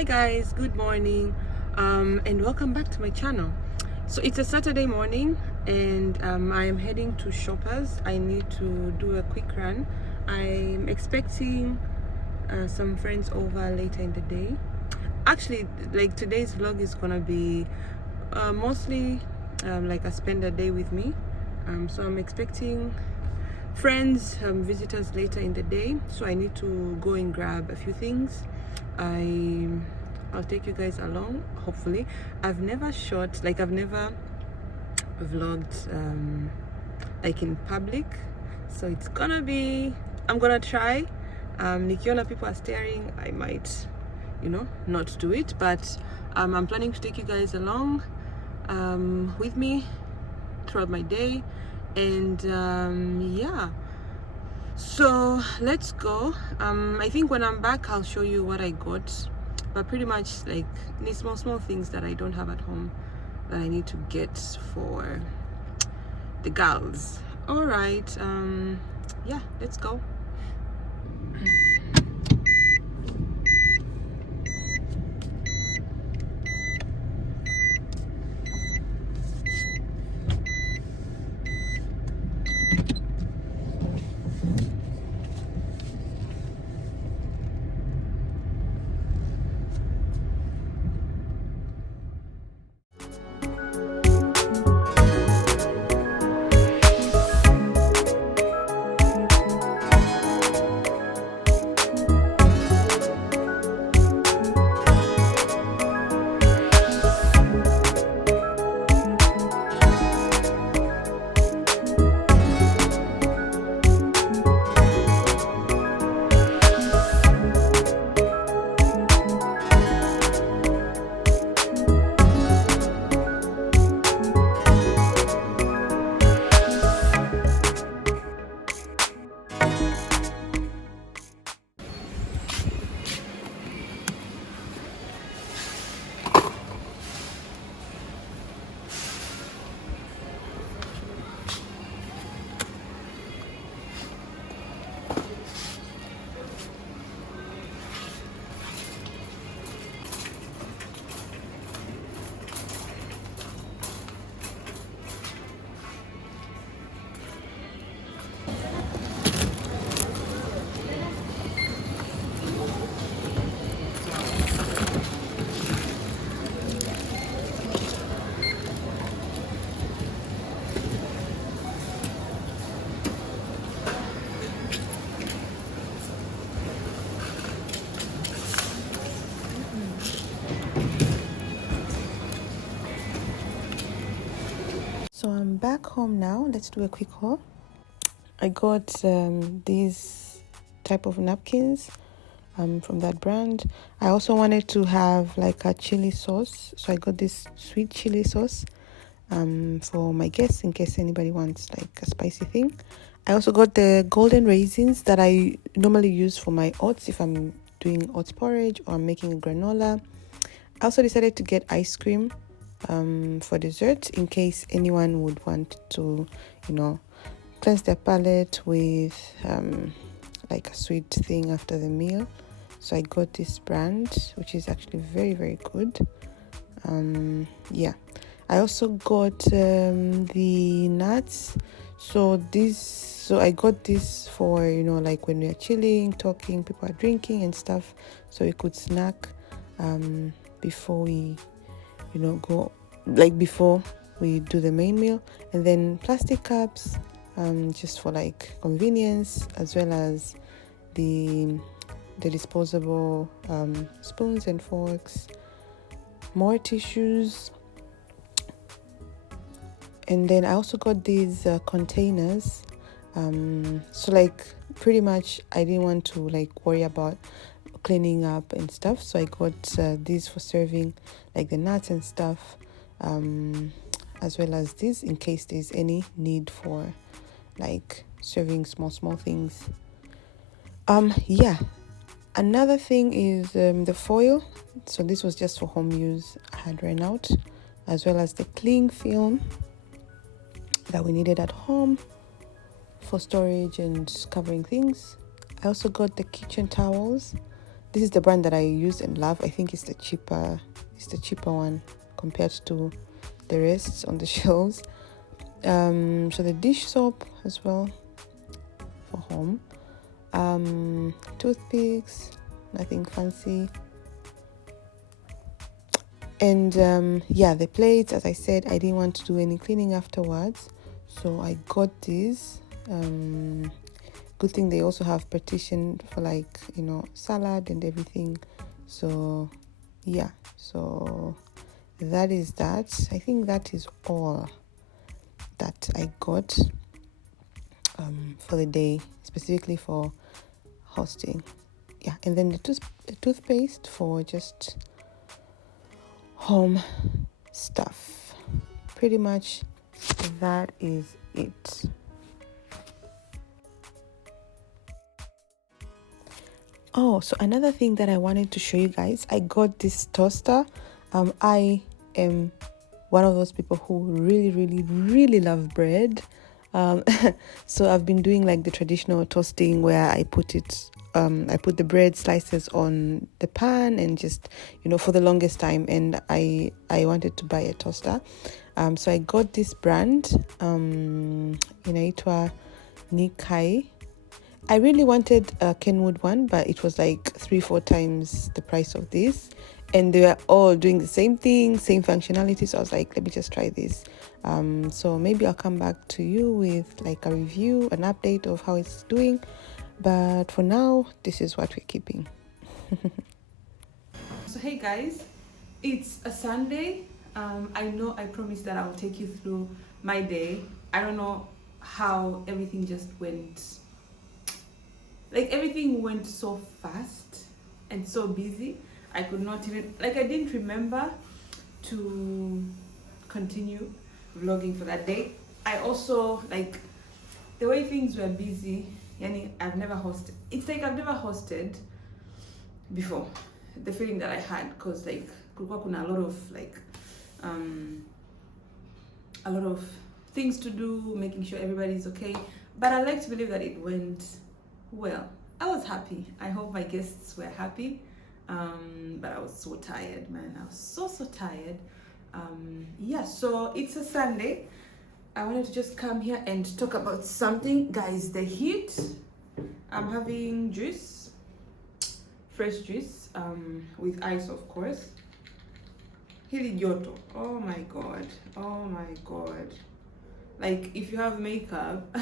Hi guys, good morning, and welcome back to my channel. So it's a Saturday morning, and I am heading to Shoppers. I need to do a quick run. I'm expecting some friends over later in the day. Actually, like today's vlog is gonna be mostly like a spend a day with me. So I'm expecting friends, visitors later in the day, so I need to go and grab a few things. I'll take you guys along, hopefully. I've never vlogged like in public, so it's gonna be, I'm gonna try. Nikiona people are staring, I might not do it, but I'm planning to take you guys along with me throughout my day. And yeah, so let's go. I think when I'm back I'll show you what I got, but pretty much like these small things that I don't have at home that I need to get for the girls. All right, yeah, let's go. So I'm back home now. Let's do a quick haul. I got these type of napkins from that brand. I also wanted to have like a chili sauce, so I got this sweet chili sauce for my guests in case anybody wants like a spicy thing. I also got the golden raisins that I normally use for my oats if I'm doing oats porridge or I'm making a granola. I also decided to get ice cream for dessert in case anyone would want to cleanse their palate with like a sweet thing after the meal. So I got this brand, which is actually very good. Yeah, I also got the nuts. So I got this for like when we're chilling, talking, people are drinking and stuff, so we could snack before we go, like before we do the main meal. And then plastic cups just for like convenience, as well as the disposable spoons and forks, more tissues. And then I also got these containers, so like pretty much I didn't want to like worry about cleaning up and stuff, so I got these for serving like the nuts and stuff, as well as this in case there's any need for like serving small things. Yeah, another thing is the foil. So this was just for home use, I had ran out, as well as the cling film that we needed at home for storage and covering things. I also got the kitchen towels This is the brand that I use and love. I think it's the cheaper one compared to the rest on the shelves. So the dish soap as well for home. Toothpicks, nothing fancy. And the plates, as I said, I didn't want to do any cleaning afterwards, so I got these. Good thing they also have partition for, like, salad and everything. So yeah, so that is that. I think that is all that I got for the day, specifically for hosting. Yeah, and then the toothpaste for just home stuff. Pretty much that is it. Oh, so another thing that I wanted to show you guys, I got this toaster. I am one of those people who really, really, really love bread. So I've been doing like the traditional toasting where I put the bread slices on the pan and just, for the longest time. And I wanted to buy a toaster. So I got this brand, inaitwa Nikai. I really wanted a Kenwood one, but it was like 3-4 times the price of this, and they were all doing the same thing, same functionality. So I was like, let me just try this. So maybe I'll come back to you with like a review, an update of how it's doing. But for now, this is what we're keeping. So hey guys, it's a Sunday. I know I promised that I'll take you through my day. I don't know how everything just went. Like, everything went so fast and so busy. I could not even, I didn't remember to continue vlogging for that day. I also, the way things were busy, I've never hosted. It's like I've never hosted before. The feeling that I had, because kulikuwa kuna a lot of things to do, making sure everybody's okay. But I like to believe that it went well. I was happy. I hope my guests were happy. But I was so tired, man. I was so tired. So it's a Sunday. I wanted to just come here and talk about something. Guys, the heat. I'm having juice, fresh juice, with ice, of course. Hili joto. Oh my god. Like, if you have makeup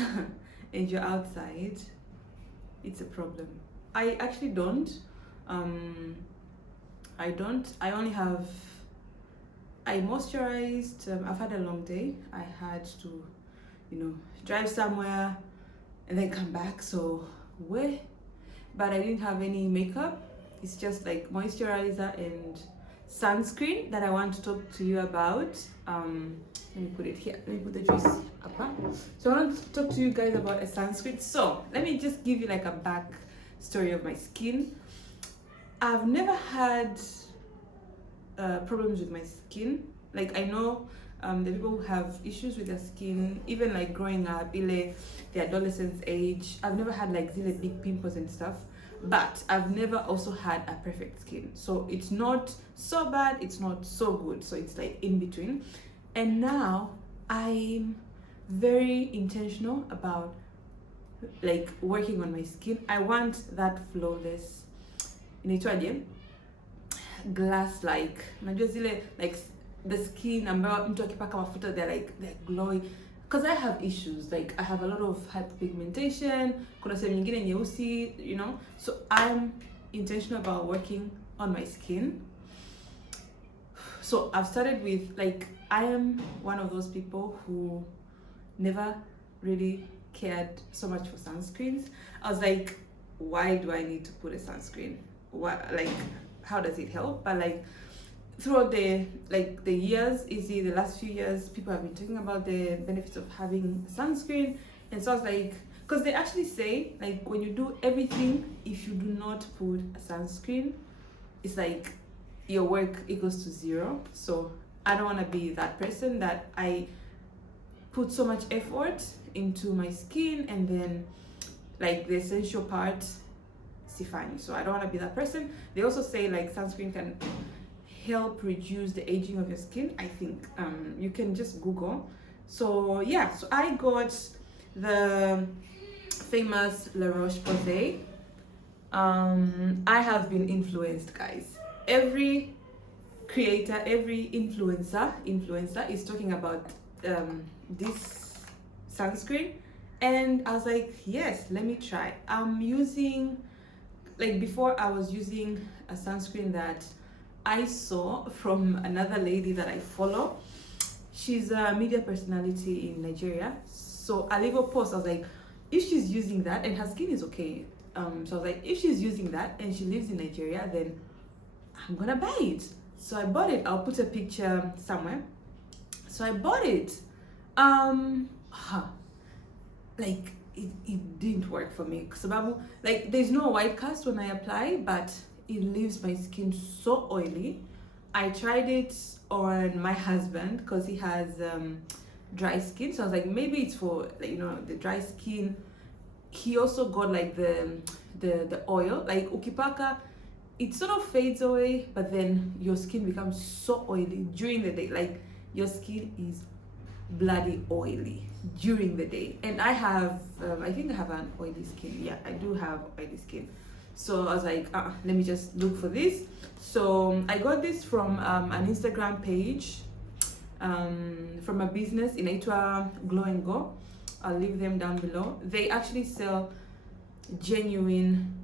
and you're outside, it's a problem. I actually don't. I only have, I moisturized. I've had a long day. I had to, drive somewhere and then come back. So, but I didn't have any makeup. It's just like moisturizer and sunscreen that I want to talk to you about. Let me put it here. Let me put the juice up. So I want to talk to you guys about a sunscreen. So let me just give you like a back story of my skin. I've never had problems with my skin. Like, I know the people who have issues with their skin, even like growing up, the adolescence age. I've never had like really big pimples and stuff. But I've never also had a perfect skin. So it's not so bad, it's not so good. So it's like in between. And now I'm very intentional about like working on my skin. I want that flawless, inaitwaje, glass, like the skin ambayo mtu akipaka mafuta they're glowing. Because I have issues, like I have a lot of hyperpigmentation, kuna sehemu nyingine nyeusi, so I'm intentional about working on my skin. So I've started with, I am one of those people who never really cared so much for sunscreens. I was like, why do I need to put a sunscreen? How does it help? But throughout the years, the last few years, people have been talking about the benefits of having sunscreen. And so I was like, because they actually say, when you do everything, if you do not put a sunscreen, it's like your work equals to zero. So I don't want to be that person that I put so much effort into my skin and then the essential part Tiffany. So I don't want to be that person. They also say like sunscreen can help reduce the aging of your skin. I think you can just Google. So yeah, so I got the famous La Roche-Posay. I have been influenced, guys. Every creator, every influencer is talking about this sunscreen, and I was like, yes, let me try. I'm using, like, before I was using a sunscreen that I saw from another lady that I follow. She's a media personality in Nigeria, so I leave a post. I was like, if she's using that and her skin is okay, so I was like, if she's using that and she lives in Nigeria, then I'm gonna buy it. So I bought it. I'll put a picture somewhere. So I bought it. Like it didn't work for me. Sababu, like there's no white cast when I apply, but it leaves my skin so oily. I tried it on my husband because he has dry skin. So I was like, maybe it's for, like, you know, the dry skin. He also got like the oil, like ukipaka, it sort of fades away, but then your skin becomes so oily during the day. Like your skin is bloody oily during the day. And I have I think I have an oily skin. Yeah, I do have oily skin. So I was like, let me just look for this. So I got this from an Instagram page, from a business in Itwa Glow and Go. I'll leave them down below. They actually sell genuine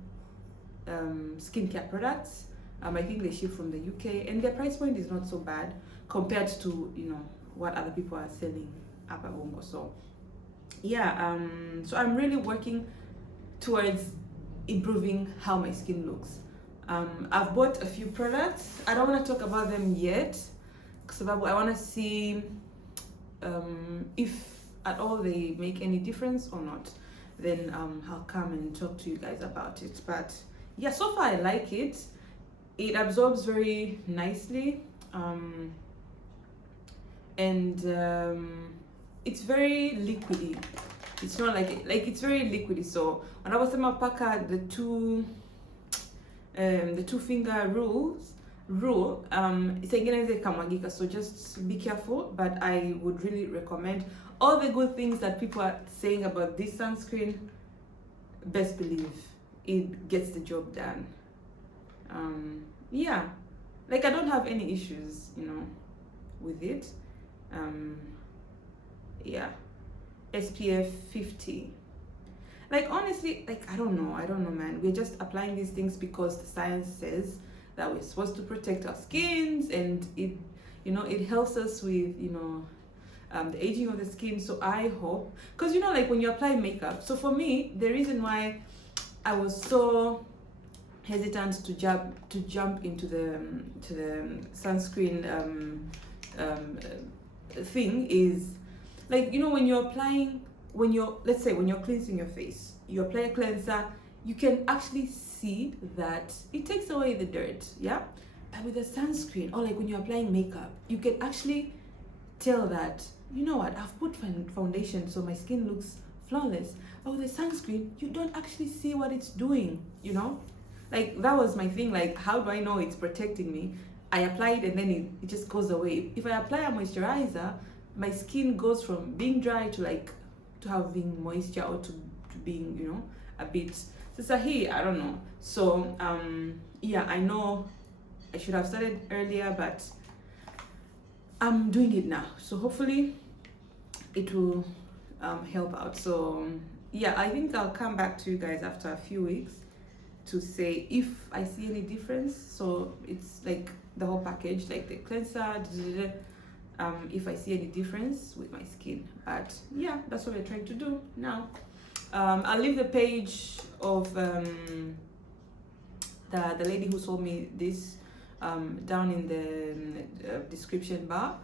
skincare products. I think they ship from the UK, and their price point is not so bad compared to, you know, what other people are selling up at Bongo. So yeah, so I'm really working towards improving how my skin looks. I've bought a few products. I don't want to talk about them yet because I want to see if at all they make any difference or not. Then I'll come and talk to you guys about it. But yeah, so far I like it. It absorbs very nicely, and it's very liquidy. It's not like it's very liquidy. So when I was saying paka the two finger rule, so just be careful. But I would really recommend all the good things that people are saying about this sunscreen. Best believe it gets the job done. Yeah, like I don't have any issues, you know, with it. Yeah, SPF 50. Like honestly, like I don't know, man. We're just applying these things because the science says that we're supposed to protect our skins, and it, you know, it helps us with, you know, the aging of the skin. So I hope, because you know, like when you apply makeup, so for me, the reason why I was so hesitant to jump into the sunscreen thing is, like, you know, when you're applying, let's say when you're cleansing your face, you apply a cleanser, you can actually see that it takes away the dirt, yeah. But with the sunscreen, or like when you're applying makeup, you can actually tell that, you know what, I've put foundation so my skin looks flawless. But with the sunscreen, you don't actually see what it's doing, you know. Like that was my thing, like how do I know it's protecting me? I apply it and then it just goes away. If I apply a moisturizer, my skin goes from being dry to having moisture, or to being, you know, a bit sahi, I don't know. So yeah, I know I should have started earlier, but I'm doing it now. So hopefully it will help out. So yeah, I think I'll come back to you guys after a few weeks to say if I see any difference. So it's like the whole package, like the cleanser, if I see any difference with my skin. But yeah, that's what we're trying to do now. I'll leave the page of the lady who sold me this down in the description bar.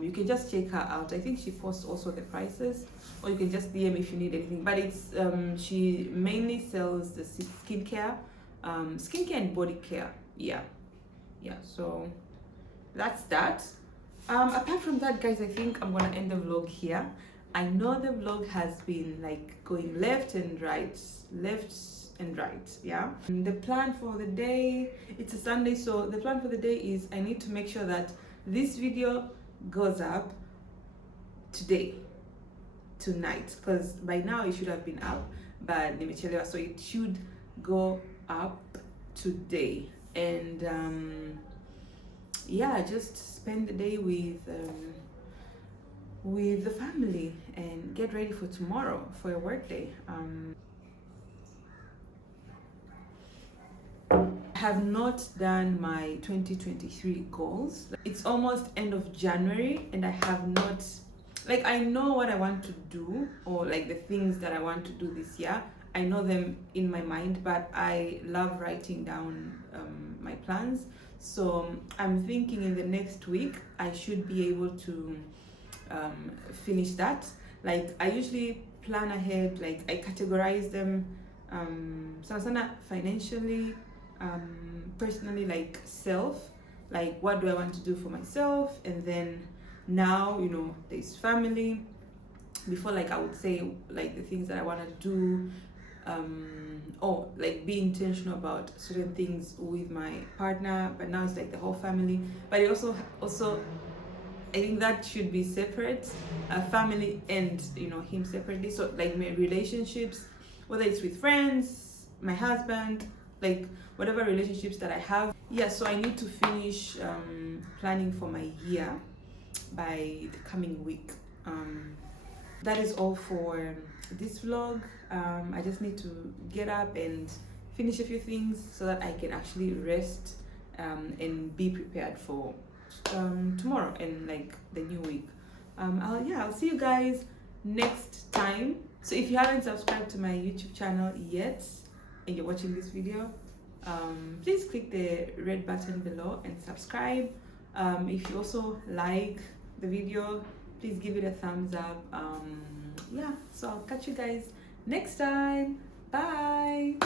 You can just check her out. I think she posts also the prices, or you can just DM if you need anything. But it's she mainly sells the skincare and body care. Yeah. So that's that. Apart from that, guys, I think I'm gonna end the vlog here. I know the vlog has been like going left and right, yeah. And the plan for the day, it's a Sunday, so the plan for the day is I need to make sure that this video goes up today, tonight, because by now it should have been up, but nimechelewa, so it should go up today. And yeah, just spend the day with the family and get ready for tomorrow for a work day. I have not done my 2023 goals. It's almost end of January and I have not, like, I know what I want to do, or like the things that I want to do this year. I know them in my mind, but I love writing down my plans. So I'm thinking in the next week I should be able to finish that. Like, I usually plan ahead, like I categorize them sana financially, personally, like self, like what do I want to do for myself, and then now, you know, there's family. Before, like, I would say like the things that I want to do, or like be intentional about certain things with my partner, but now it's like the whole family. But it also I think that should be separate, family and, you know, him separately. So like my relationships, whether it's with friends, my husband, like whatever relationships that I have. Yeah, so I need to finish planning for my year by the coming week. That is all for this vlog. I just need to get up and finish a few things so that I can actually rest and be prepared for tomorrow and like the new week. I'll see you guys next time. So if you haven't subscribed to my YouTube channel yet and you're watching this video, please click the red button below and subscribe. If you also like the video, please give it a thumbs up. Yeah, so I'll catch you guys next time. Bye.